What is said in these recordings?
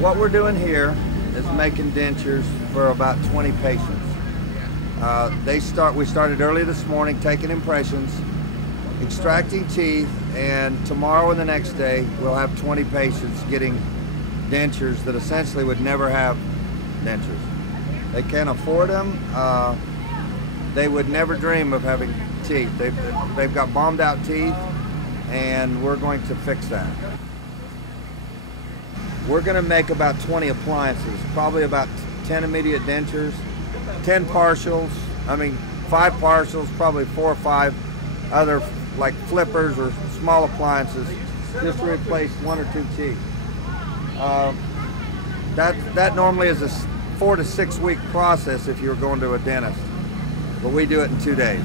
What we're doing here is making dentures for about 20 patients. We started early this morning taking impressions, extracting teeth, and tomorrow and the next day we'll have 20 patients getting dentures that essentially would never have dentures. They can't afford them. They would never dream of having teeth. They've got bombed out teeth, and we're going to fix that. We're going to make about 20 appliances, probably about 10 immediate dentures, 10 partials, 5 partials, probably 4 or 5 other like flippers or small appliances, just to replace 1 or 2 teeth. That normally is a 4 to 6 week process if you were going to a dentist, but we do it in 2 days.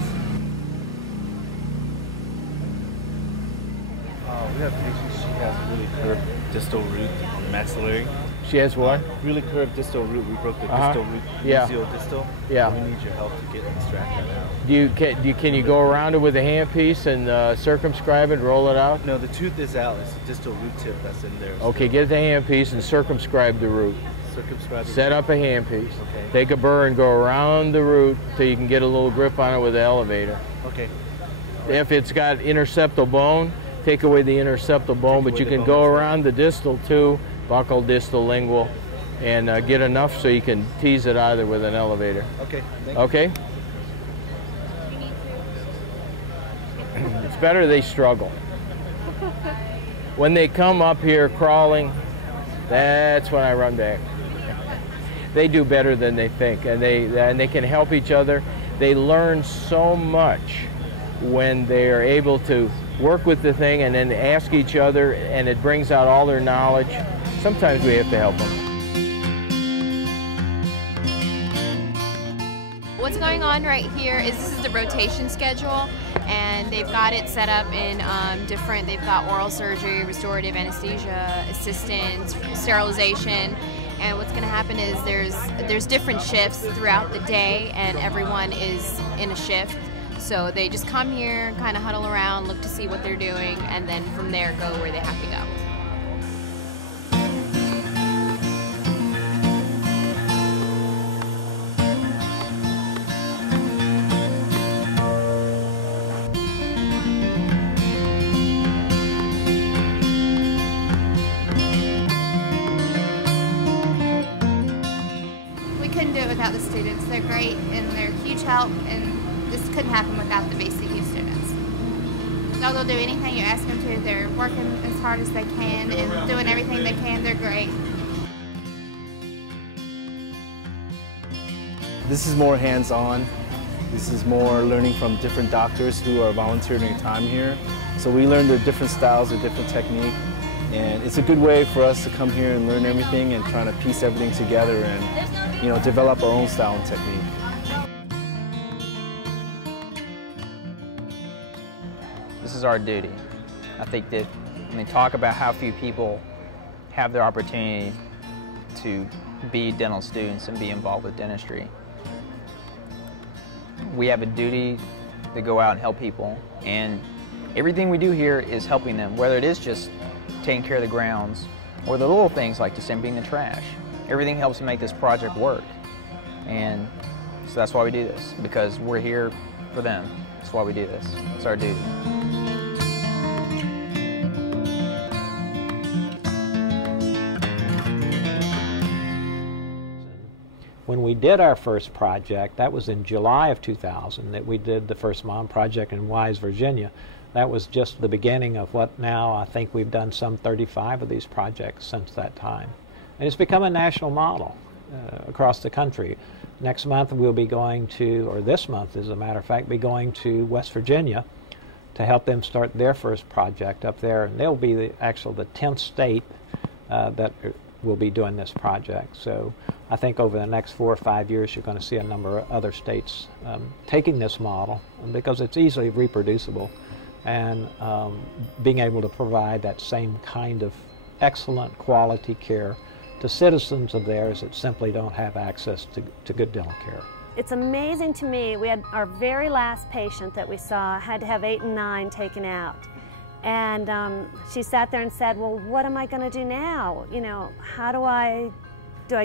We have patients, she has really curved distal root on the maxillary. She has what? Really curved distal root. We broke the distal root, mesial distal. Yeah. We need your help to extract that out. Can you go around it with a handpiece and circumscribe it, roll it out? No, the tooth is out. It's the distal root tip that's in there. Okay, get the handpiece and circumscribe the root. Set up a handpiece. Okay. Take a burr and go around the root till you can get a little grip on it with the elevator. Okay. If it's got interceptal bone, take away the interceptal bone, but you can go around the distal too, buccal, distal, lingual, and get enough so you can tease it either with an elevator. Okay. Okay? It's better they struggle. When they come up here crawling, that's when I run back. They do better than they think, and they can help each other. They learn so much when they are able to work with the thing and then ask each other, and it brings out all their knowledge. Sometimes we have to help them. What's going on right here is this is the rotation schedule, and they've got it set up in they've got oral surgery, restorative anesthesia, assistance, sterilization, and what's going to happen is there's different shifts throughout the day, and everyone is in a shift. So they just come here, kind of huddle around, look to see what they're doing, and then from there go where they have to go. We couldn't do it without the students. They're great and they're a huge help, and this couldn't happen without the VCU students. They'll do anything you ask them to. They're working as hard as they can and doing everything they can. They're great. This is more hands-on. This is more learning from different doctors who are volunteering their time here. So we learn their different styles, their different technique. And it's a good way for us to come here and learn everything and trying to piece everything together and, develop our own style and technique. This is our duty. I think that when they talk about how few people have the opportunity to be dental students and be involved with dentistry, we have a duty to go out and help people, and everything we do here is helping them, whether it is just taking care of the grounds or the little things like just emptying the trash. Everything helps to make this project work, and so that's why we do this, because we're here for them. That's why we do this. It's our duty. When we did our first project, that was in July of 2000, that we did the first MOM project in Wise, Virginia. That was just the beginning of what now I think we've done some 35 of these projects since that time. And it's become a national model across the country. Next month we'll be going to, or this month as a matter of fact, be going to West Virginia to help them start their first project up there. And they'll be the 10th state that will be doing this project. So I think over the next 4 or 5 years you're going to see a number of other states taking this model, because it's easily reproducible, and being able to provide that same kind of excellent quality care to citizens of theirs that simply don't have access to good dental care. It's amazing to me. We had our very last patient that we saw had to have 8 and 9 taken out. And she sat there and said, well, what am I going to do now? You know, how do I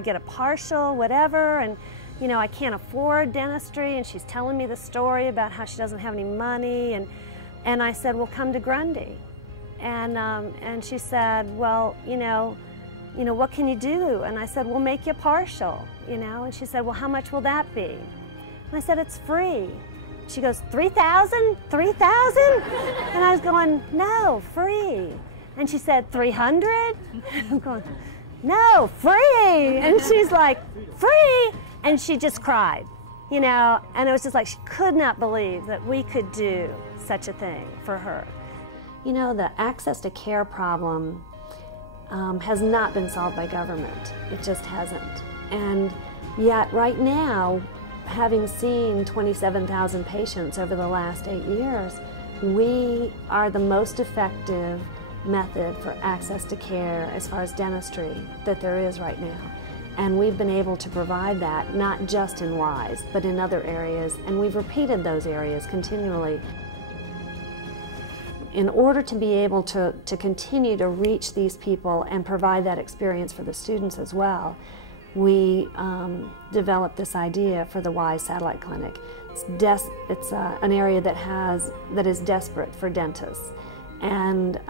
get a partial, whatever? And, you know, I can't afford dentistry. And she's telling me the story about how she doesn't have any money. And I said, well, come to Grundy. And she said, well, you know, what can you do? And I said, we'll make you a partial, you know. And she said, well, how much will that be? And I said, it's free. She goes, 3,000? 3,000? And I was going, no, free. And she said, 300? I'm going, no, free. And she's like, free? And she just cried, you know. And it was just like she could not believe that we could do such a thing for her. You know, the access to care problem has not been solved by government. It just hasn't. And yet right now, having seen 27,000 patients over the last 8 years, we are the most effective method for access to care as far as dentistry that there is right now. And we've been able to provide that not just in WISE, but in other areas, and we've repeated those areas continually. In order to be able to continue to reach these people and provide that experience for the students as well, we developed this idea for the WISE Satellite Clinic. It's an area that is desperate for dentists. And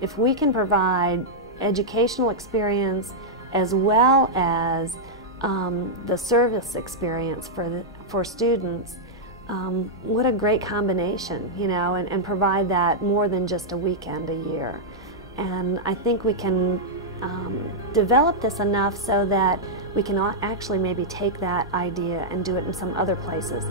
if we can provide educational experience as well as the service experience for students, what a great combination, you know, and provide that more than just a weekend a year. And I think we can develop this enough so that we can actually maybe take that idea and do it in some other places.